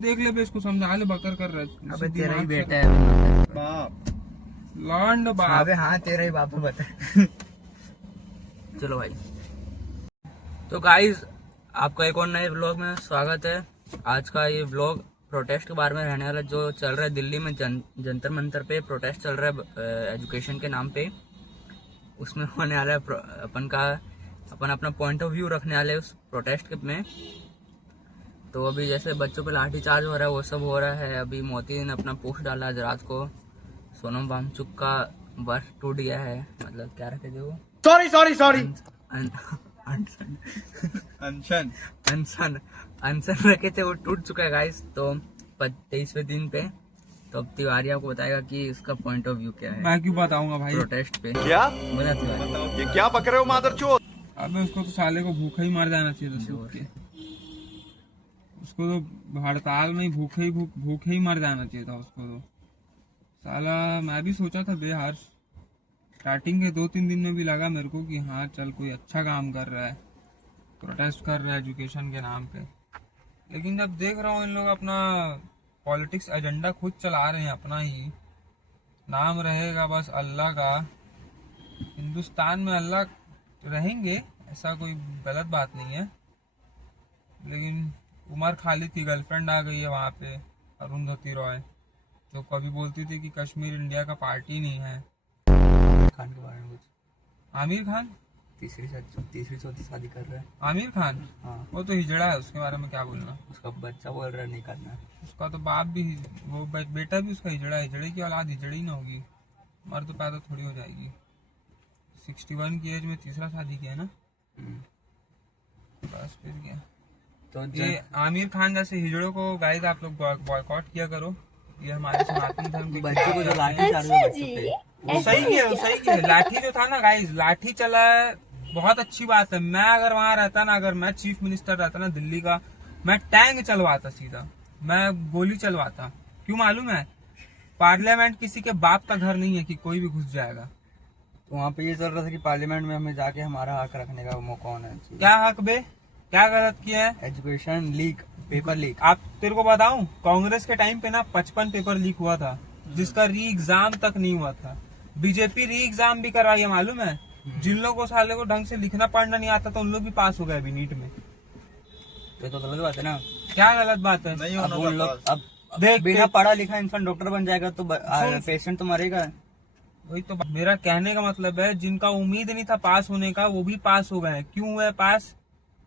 देख ले बे, इसको समझा ले, बकर कर रहा है। अबे तेरा ही बेटा है बाप, लॉन्ड बाप। अबे हाँ तेरा ही बाप है, बता। चलो भाई, तो गाइस आपका एक और नए व्लॉग में स्वागत है। आज का ये व्लॉग प्रोटेस्ट के बारे में रहने वाला, जो चल रहा है दिल्ली में जंतर मंतर पे प्रोटेस्ट चल रहा है एजुकेशन के नाम पे। उसमें होने वाला है अपन अपना पॉइंट ऑफ व्यू रखने वाले उस प्रोटेस्ट में। तो अभी जैसे बच्चों पे लाठी चार्ज हो रहा है वो सब हो रहा है। अभी मोदी ने अपना पोस्ट डाला आज रात को, सोनम वांगचुक का बस टूट गया है, मतलब क्या रखे थे वो, सॉरी अनशन रखे थे, वो टूट चुका है गाइस। तो 23वें दिन पे, तो अब तिवारी आपको बताएगा कि इसका पॉइंट ऑफ व्यू क्या है। मैं क्यों बताऊंगा भाई प्रोटेस्ट पे क्या बोला तिवारी। ये क्या पक रहे हो मादरचोद? अबे उसको तो साले को भूखा ही मर जाना चाहिए था सूख के। उसको तो हड़ताल में भूखे ही मर जाना चाहिए था उसको तो। साला मैं भी सोचा था बेहार, स्टार्टिंग के 2-3 दिन में भी लगा मेरे को कि हाँ चल कोई अच्छा काम कर रहा है, प्रोटेस्ट कर रहा है एजुकेशन के नाम पे। लेकिन जब देख रहा हूँ इन लोग अपना पॉलिटिक्स एजेंडा खुद चला रहे हैं, अपना ही नाम रहेगा बस अल्लाह का। हिंदुस्तान में अल्लाह रहेंगे, ऐसा कोई गलत बात नहीं है, लेकिन उमर खालिद की गर्लफ्रेंड आ गई है वहाँ पे, अरुंधति रॉय, जो कभी बोलती थी कि कश्मीर इंडिया का पार्टी नहीं है। खान के बारे में कुछ, आमिर खान तीसरी चौथी शादी कर रहा है। आमिर खान, हाँ, वो तो हिजड़ा है, उसके बारे में क्या बोलना। उसका बच्चा बोल रहा है नहीं करना है। उसका तो बाप भी, वो बेटा भी उसका हिजड़ा है, हिजड़े की औलाद हिजड़ी ना होगी, मर्द तो पैदा थोड़ी हो जाएगी। 61 की एज में तीसरा शादी किया ना, बस फिर क्या। तो ये आमिर खान जैसे हिजड़ों को गाइस आप लोग बॉयकॉट किया करो, ये हमारे सनातन धर्म के बच्चे को जो लाठी चार्ज हुआ बच्चों पे, वो सही है। लाठी जो था ना गाइस, लाठी चला है, बहुत अच्छी बात है। मैं अगर वहां रहता ना, अगर मैं चीफ मिनिस्टर रहता ना दिल्ली का, मैं टैंक चलवाता सीधा, मैं गोली चलवाता। क्यों मालूम है? पार्लियामेंट किसी के बाप का घर नहीं है कि कोई भी घुस जाएगा। तो वहाँ पे ये चल रहा था कि पार्लियामेंट में हमें जाके हमारा हक रखने का मौका होना चाहिए। क्या हक बे, क्या गलत किया है? Education leak, paper leak. आप तेरे को बताऊं, कांग्रेस के टाइम पे ना 55 पेपर लीक हुआ था, जिसका री एग्जाम तक नहीं हुआ था। बीजेपी री एग्जाम भी करवाई है, मालूम है? जिन लोगों को साले को ढंग से लिखना पढ़ना नहीं आता तो उन लोग भी पास हो गए अभी नीट में। तो गलत बात है ना। क्या गलत बात है? अब उन लोग, अब देख बिना पढ़ा लिखा इंसान डॉक्टर बन जाएगा तो पेशेंट तो मरेगा। वही तो मेरा कहने का मतलब है, जिनका उम्मीद नहीं था पास होने का वो भी पास हो गए। क्यों हुआ पास?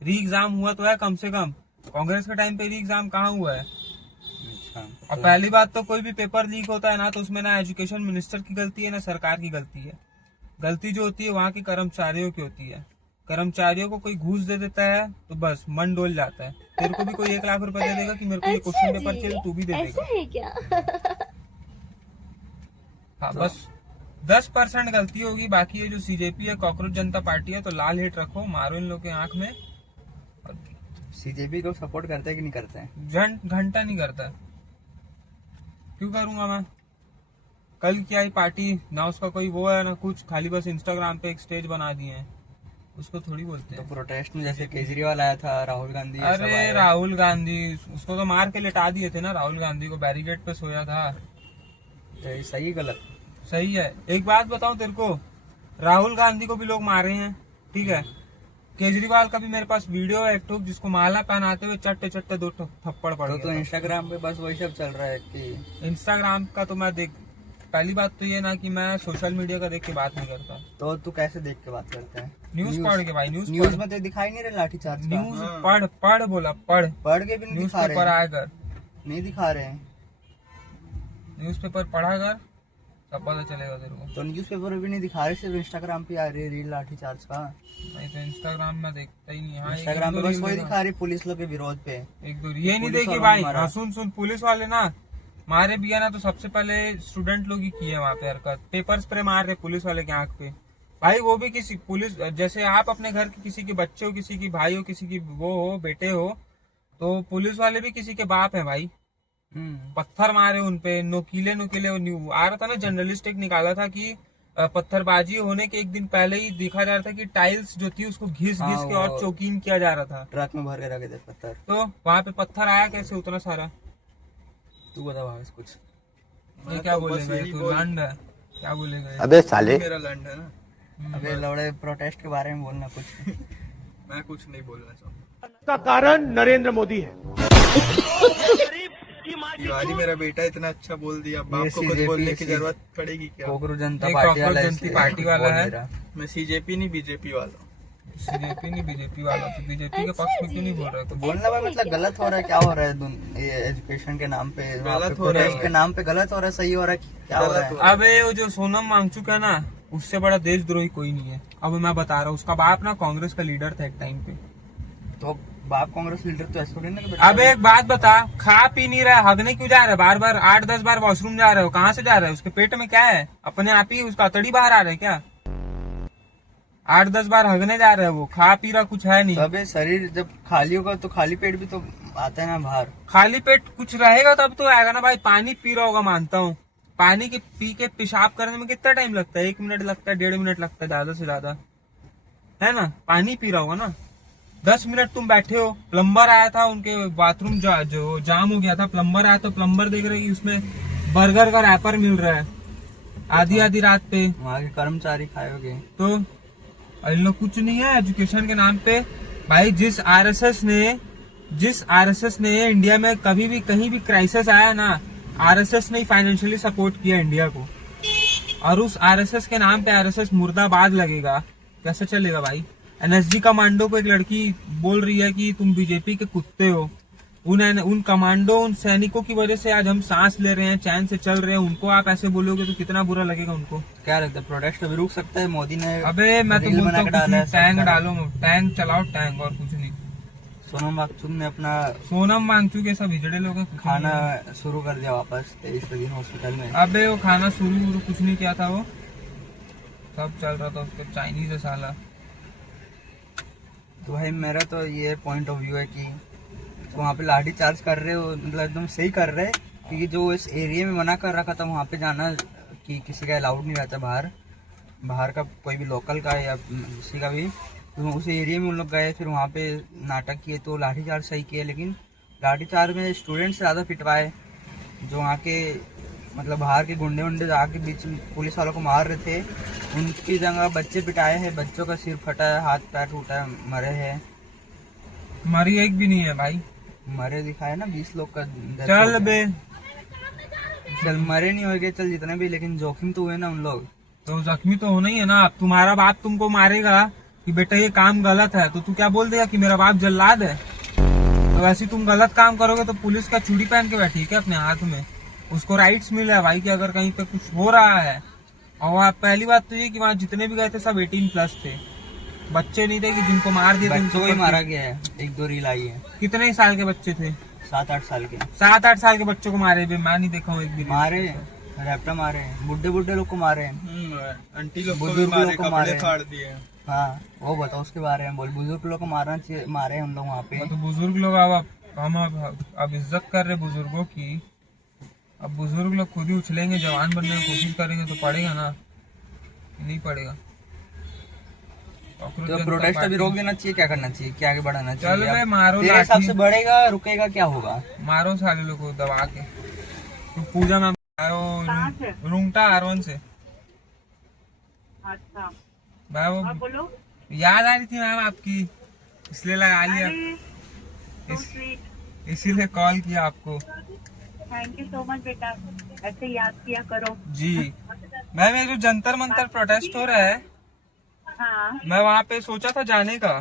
री एग्जाम हुआ तो है कम से कम। कांग्रेस के टाइम पे री एग्जाम कहाँ हुआ है? अच्छा, और पहली बात तो कोई भी पेपर लीक होता है ना, तो उसमें ना एजुकेशन मिनिस्टर की गलती है ना सरकार की गलती है। गलती जो होती है वहाँ के कर्मचारियों की होती है। कर्मचारियों को कोई घूस दे देता है तो बस मन डोल जाता है। तेरे को भी कोई 1 लाख रुपए दे देगा कि मेरे को ये क्वेश्चन पेपर चाहिए, तू भी दे देगा। हाँ, बस 10% गलती होगी, बाकी ये जो सीजेपी है, कॉकरोच जनता पार्टी है, तो लाल हिट रखो, मारो इन लोग के आंख में। सीजेपी को सपोर्ट करते है कि नहीं करते हैं? घंटा नहीं करता। क्यों करूंगा मैं? कल क्या ही पार्टी ना, उसका कोई वो है ना कुछ, खाली बस इंस्टाग्राम पे एक स्टेज बना दिए हैं, उसको थोड़ी बोलते हैं। तो प्रोटेस्ट में जैसे केजरीवाल आया था, राहुल गांधी, अरे राहुल गांधी, उसको तो मार के लिटा दिए थे ना, राहुल गांधी को बैरिकेड पे सोया था। तो सही गलत? सही है। एक बात बताऊं तेरे को, राहुल गांधी को भी लोग मारे हैं, ठीक है। केजरीवाल का भी मेरे पास वीडियो है एक ठोक, जिसको माला पहनाते हुए चट्टे 2 थप्पड़ पड़ गए। तो इंस्टाग्राम पे बस वही सब चल रहा है कि इंस्टाग्राम का तो मैं पहली बात तो ये ना कि मैं सोशल मीडिया का देख के बात नहीं करता। तो तू कैसे देख के बात करता है? न्यूज पढ़ के भाई, न्यूज में तो दिखाई नहीं रहा लाठीचार्ज। न्यूज पढ़ बोला, पढ़ के भी नहीं न्यूज दिखा पेपर रहे, आया कर, नहीं दिखा रहे हैं। न्यूज पेपर पढ़ा कर, तब पता चलेगा तेरे को। तो न्यूज पेपर भी नहीं दिखा रहे, सिर्फ इंस्टाग्राम पे आ रही रील लाठीचार्ज का। नहीं तो इंस्टाग्राम में देखता ही नहीं। हाँ, इंस्टाग्राम पे बस वही दिखा रही पुलिस लोग के विरोध पे। 1-2 ये नहीं देखी भाई। हाँ, सुन, पुलिस वाले ना मारे भी है ना, तो सबसे पहले स्टूडेंट लोग ही किए वहाँ पे हरकत, पेपर स्प्रे मार रहे पुलिस वाले के आंख पे भाई। वो भी किसी पुलिस, जैसे आप अपने घर के किसी के बच्चे हो, किसी की भाई हो, किसी की वो हो, बेटे हो, तो पुलिस वाले भी किसी के बाप है भाई। पत्थर मारे उनपे, नोकीले आ रहा था ना, जर्नलिस्ट एक निकाला था कि पत्थरबाजी होने के 1 दिन पहले ही देखा जा रहा था कि टाइल्स जो थी उसको घिस के और चौकीन किया जा रहा था। ट्रक में भर के रखे थे पत्थर। तो वहाँ पे पत्थर आया कैसे उतना सारा? तू बता भावेश कुछ। ये क्या बोलेगा, ये तो लंड है, क्या बोलेगा ये? अबे साले मेरा लैंड है ना, अबे लौड़े प्रोटेस्ट के बारे में बोलना कुछ। मैं कुछ नहीं बोलना चाहूँगा। का कारण नरेंद्र मोदी है। तिवारी मेरा बेटा इतना अच्छा बोल दिया, बाप को कुछ CJP बोलने की जरूरत पड़ेगी क्या? कोकरू जनता नहीं, पार्टी कोकरू वाला जनता पार्टी वाला है। मैं सीजेपी नहीं बीजेपी वाला हूँ। सीजेपी नहीं बीजेपी वाला, तो बीजेपी के पक्ष में क्यों नहीं बोल रहा? तो बोलना भाई मतलब गलत हो रहा है, क्या हो रहा है ये एजुकेशन के नाम पे, गलत हो रहा है। के नाम पे गलत हो रहा है, सही हो रहा है, क्या हो रहा है? अबे वो जो सोनम वांगचुक है ना, उससे बड़ा देशद्रोही कोई नहीं है। अब मैं बता रहा हूँ, उसका बाप ना कांग्रेस का लीडर था एक टाइम पे। तो बाप कांग्रेस लीडर तो ऐसा थोड़ी ना कि बेटा- अब एक बात बता, खा पी नहीं रहा है, हगने क्यों जा रहा है? बार बार 8-10 बार वॉशरूम जा रहे हो, कहाँ से जा रहा है? उसके पेट में क्या है? अपने आप ही उसका अतड़ी बाहर आ रहा है क्या? 8-10 बार हगने जा रहा है वो, खा पी रहा कुछ है नहीं। अबे शरीर जब खाली होगा तो खाली पेट भी तो आता है ना बाहर। खाली पेट कुछ रहेगा तब तो आएगा ना भाई। पानी पी रहा होगा मानता हूँ, पानी के पी के पेशाब करने में कितना टाइम लगता है? 1 मिनट लगता है, 1.5 मिनट लगता है ज्यादा से ज्यादा, है ना? पानी पी रहा होगा ना। 10 मिनट तुम बैठे हो, प्लम्बर आया था, उनके बाथरूम जो जाम हो गया था, प्लम्बर आया तो प्लम्बर देख रहे कि उसमें बर्गर का रैपर मिल रहा है आधी आधी रात पे, वहाँ के कर्मचारी खाए तो इन लोग कुछ नहीं है एजुकेशन के नाम पे। भाई जिस आरएसएस ने इंडिया में कभी भी कहीं भी क्राइसिस आया ना, आरएसएस ने फाइनेंशियली सपोर्ट किया इंडिया को, और उस आरएसएस के नाम पे आरएसएस मुर्दाबाद लगेगा, कैसे चलेगा भाई? एनएसजी कमांडो को एक लड़की बोल रही है कि तुम बीजेपी के कुत्ते हो। उन कमांडो, उन सैनिकों की वजह से आज हम सांस ले रहे हैं, चैन से चल रहे हैं, उनको आप ऐसे बोलोगे तो कितना बुरा लगेगा उनको। क्या लगता है प्रोटेस्ट अभी रुक सकता है? मोदी ने अबे मैं तो रील बोलता बना हूँ के डाला है, टैंक सरकार। डालो, टैंक चलाओ, टैंक, और कुछ नहीं। सोनम वांगचुक ने अपना सोनम वांगचुक के सब हिजड़े लोग हैं, कुछ खाना नहीं। शुरू कर दिया वापस 23 दिन हॉस्पिटल में। अबे वो खाना शुरू कुछ नहीं किया था, वो सब चल रहा था उसको, चाइनीज है साला। तो भाई मेरा तो ये पॉइंट ऑफ व्यू है कि तो वहाँ पे लाठी चार्ज कर रहे हो, मतलब एकदम सही कर रहे, क्योंकि जो इस एरिया में मना कर रखा था वहाँ पे जाना कि किसी का अलाउड नहीं रहता, बाहर का कोई भी लोकल का या किसी का भी, तो उस एरिया में उन लोग गए, फिर वहाँ पे नाटक किए, तो लाठी चार्ज सही किए। लेकिन लाठी चार्ज में स्टूडेंट्स ज़्यादा पिटवाए, जो वहाँ के मतलब बाहर के गुंडे वुंडे आके बीच में पुलिस वालों को मार रहे थे, उनकी जगह बच्चे पिटाए हैं, बच्चों का सिर फटा है, हाथ पैर टूटा है, मरे हैं। हमारी एक भी नहीं है भाई। मरे दिखाए ना 20 लोग का death चल हो गया। बे, चल मरे नहीं हो गए, चल जितने भी, लेकिन जोखिम तो हुए ना उन लोग। तो जख्मी तो होना ही है ना। अब तुम्हारा बाप तुमको मारेगा कि बेटा ये काम गलत है, तो तू क्या बोल देगा कि मेरा बाप जल्लाद है? तो वैसे तुम गलत काम करोगे तो पुलिस का चूड़ी पहन के बैठी है अपने हाथ में, उसको राइट्स मिला है भाई कि अगर कहीं पे कुछ हो रहा है। और वहाँ पहली बात तो ये कि वहाँ जितने भी गए थे सब 18+ थे, बच्चे नहीं थे कि जिनको मार दिया बच्चों को ही मारा गया है, 1-2 रील आई है। कितने साल के बच्चे थे? 7-8 साल के 7-8 साल के बच्चों को मारे बे, मैं नहीं देखा हूँ एक भी। मारे, रैप्टा मारे, बुड्ढे लोग को मारे, आंटी लोग को भी बुजुर्ग मारे, लोग को कपड़े मारे। फाड़ दिए। हाँ वो बताओ उसके बारे में बोल। बुजुर्ग लोग को मारना चाहिए, मारे हम लोग वहाँ पे। तो बुजुर्ग लोग हम अब इज्जत कर रहे बुजुर्गों की। अब बुजुर्ग लोग खुद ही उछलेंगे, जवान बनने की कोशिश करेंगे तो पड़ेगा ना, नहीं पड़ेगा। तो प्रोटेस्ट अभी रोक देना चाहिए, क्या करना चाहिए, क्या आगे बढ़ाना चाहिए? चल बे, अब मारो तेरे हिसाब लाठी। से बढ़ेगा, रुकेगा, क्या होगा? मारो सारे लोग को दबा के। तो पूजा मैम आयो रुंगटा R1 से। अच्छा भाई वो और बोलो। याद आ रही थी मैम आपकी, इसलिए लगा लिया, so sweet. इसीलिए कॉल किया आपको। थैंक यू सो मच बेटा, ऐसे याद किया करो। जी मैम, ये जो जंतर मंतर प्रोटेस्ट हो रहा है, हाँ मैं वहाँ पे सोचा था जाने का,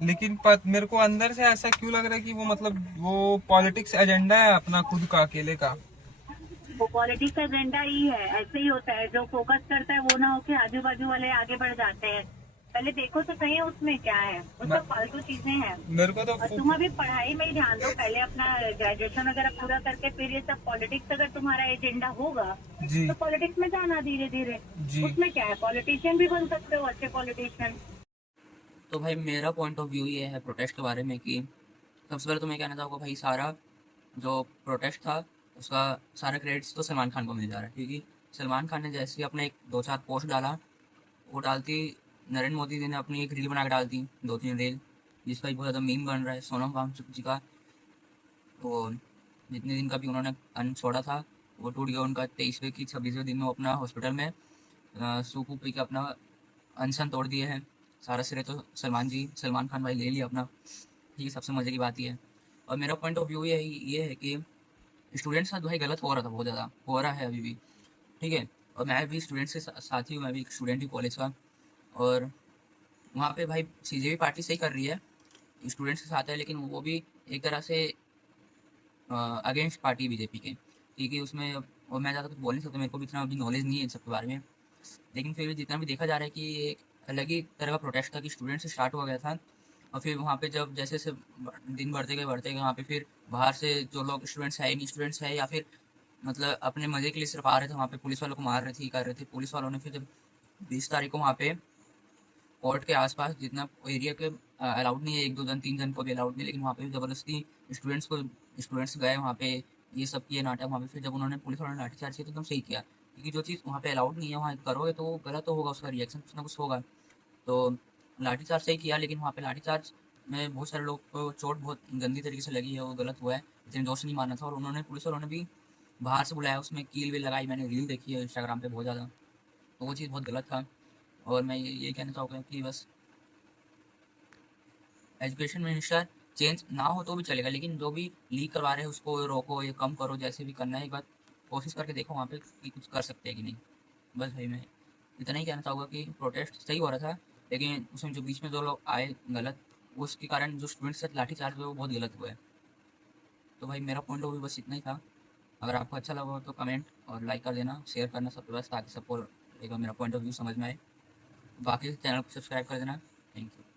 लेकिन मेरे को अंदर से ऐसा क्यों लग रहा है कि वो मतलब वो पॉलिटिक्स एजेंडा है अपना खुद का, अकेले का। वो पॉलिटिक्स का एजेंडा ही है, ऐसे ही होता है। जो फोकस करता है वो ना होके आजू बाजू वाले आगे बढ़ जाते हैं। पहले देखो तो सही है उसमें क्या है, वो सब फालतू चीजें हैं। मेरे को तो और तुम अभी पढ़ाई में ही ध्यान दो, पहले अपना ग्रेजुएशन वगैरह पूरा करके फिर ये सब पॉलिटिक्स अगर तुम्हारा एजेंडा होगा जी तो पॉलिटिक्स में जाना धीरे धीरे। जी उसमें क्या है, पॉलिटिशियन भी बन सकते हो, अच्छे पॉलिटिशियन। तो भाई मेरा पॉइंट ऑफ व्यू ये है प्रोटेस्ट के बारे में कि सबसे पहले तो मैं कहना चाहूँगा भाई, सारा जो प्रोटेस्ट था उसका सारा क्रेडिट्स तो सलमान खान को मिल जा रहा है, क्योंकि सलमान खान ने जैसे ही अपने 1-2-4 पोस्ट डाला, वो डालती नरेंद्र मोदी जी ने अपनी एक रील बना के डाल दी, 2-3 रील, जिसका बहुत ज़्यादा मीम बन रहा है सोनम वांगचुक जी का। तो जितने दिन का भी उन्होंने अन्न छोड़ा था वो टूट गया उनका। 23वें की 26वें दिन में वो अपना हॉस्पिटल में सूप वूप पी के अपना अनशन तोड़ दिए हैं। सारा श्रेय तो सलमान खान भाई ले लिया अपना। ठीक है, सबसे मज़े की बात ये है। और मेरा पॉइंट ऑफ व्यू ये है कि स्टूडेंट्स के साथ भाई गलत हो रहा था, बहुत ज़्यादा हो रहा है अभी भी। ठीक है, और मैं भी स्टूडेंट्स के साथ ही हूँ, मैं भी एक स्टूडेंट ही कॉलेज का। और वहाँ पे भाई सीजेपी पार्टी सही कर रही है, स्टूडेंट्स के साथ है, लेकिन वो भी एक तरह से अगेंस्ट पार्टी बीजेपी के। ठीक है, उसमें और मैं ज़्यादा कुछ बोल नहीं सकता, मेरे को भी इतना अभी नॉलेज नहीं है इन सब के बारे में। लेकिन फिर भी जितना भी देखा जा रहा है कि ये एक अलग ही तरह का प्रोटेस्ट था कि स्टूडेंट से स्टार्ट हो गया था। और फिर वहाँ पे जब जैसे जैसे दिन बढ़ते गए वहाँ पे फिर बाहर से जो लोग स्टूडेंट्स है या फिर मतलब अपने मज़े के लिए सिर्फ आ रहे थे, वहाँ पे पुलिस वालों को मार रहे थे, कर रहे थे। पुलिस वालों ने फिर जब 20 तारीख को वहाँ पे कोर्ट के आसपास जितना एरिया के अलाउड नहीं है, 1 2 जन 3 जन को भी अलाउड नहीं, लेकिन वहाँ पे ज़बरदस्ती स्टूडेंट्स गए वहाँ पे, ये सब किए नाटक वहाँ पे। फिर जब उन्होंने पुलिस वालों ने लाठीचार्ज किया तो एकदम सही किया, क्योंकि जो चीज़ वहाँ पे अलाउड नहीं है वहाँ करोगे तो गलत तो होगा, उसका रिएक्शन कुछ ना कुछ होगा। तो लाठीचार्ज सही किया, लेकिन वहाँ पे लाठीचार्ज में बहुत सारे लोग को चोट बहुत गंदी तरीके से लगी है, वो गलत हुआ है। इतने जोश नहीं मारना था। और उन्होंने पुलिस वालों ने भी बाहर से बुलाया, उसमें कील भी लगाई, मैंने रील देखी है इंस्टाग्राम पे बहुत ज़्यादा, तो वो चीज़ बहुत गलत था। और मैं ये कहना चाहूँगा कि बस एजुकेशन मिनिस्टर चेंज ना हो तो भी चलेगा, लेकिन जो भी लीक करवा रहे हैं उसको रोको या कम करो, जैसे भी करना है एक बार कोशिश करके देखो वहाँ पे कि कुछ कर सकते हैं कि नहीं। बस भाई मैं इतना ही कहना चाहूँगा कि प्रोटेस्ट सही हो रहा था, लेकिन उसमें जो बीच में जो लोग आए गलत, उसके कारण जो स्टूडेंट्स के साथ लाठीचार्ज हुआ वो बहुत गलत हुआ है। तो भाई मेरा पॉइंट ऑफ व्यू बस इतना ही था। अगर आपको अच्छा लगा हो तो कमेंट और लाइक कर देना, शेयर करना सबके पास, ताकि सबको एक बार मेरा पॉइंट ऑफ व्यू समझ में आए। बाकी चैनल को सब्सक्राइब कर देना। Thank you.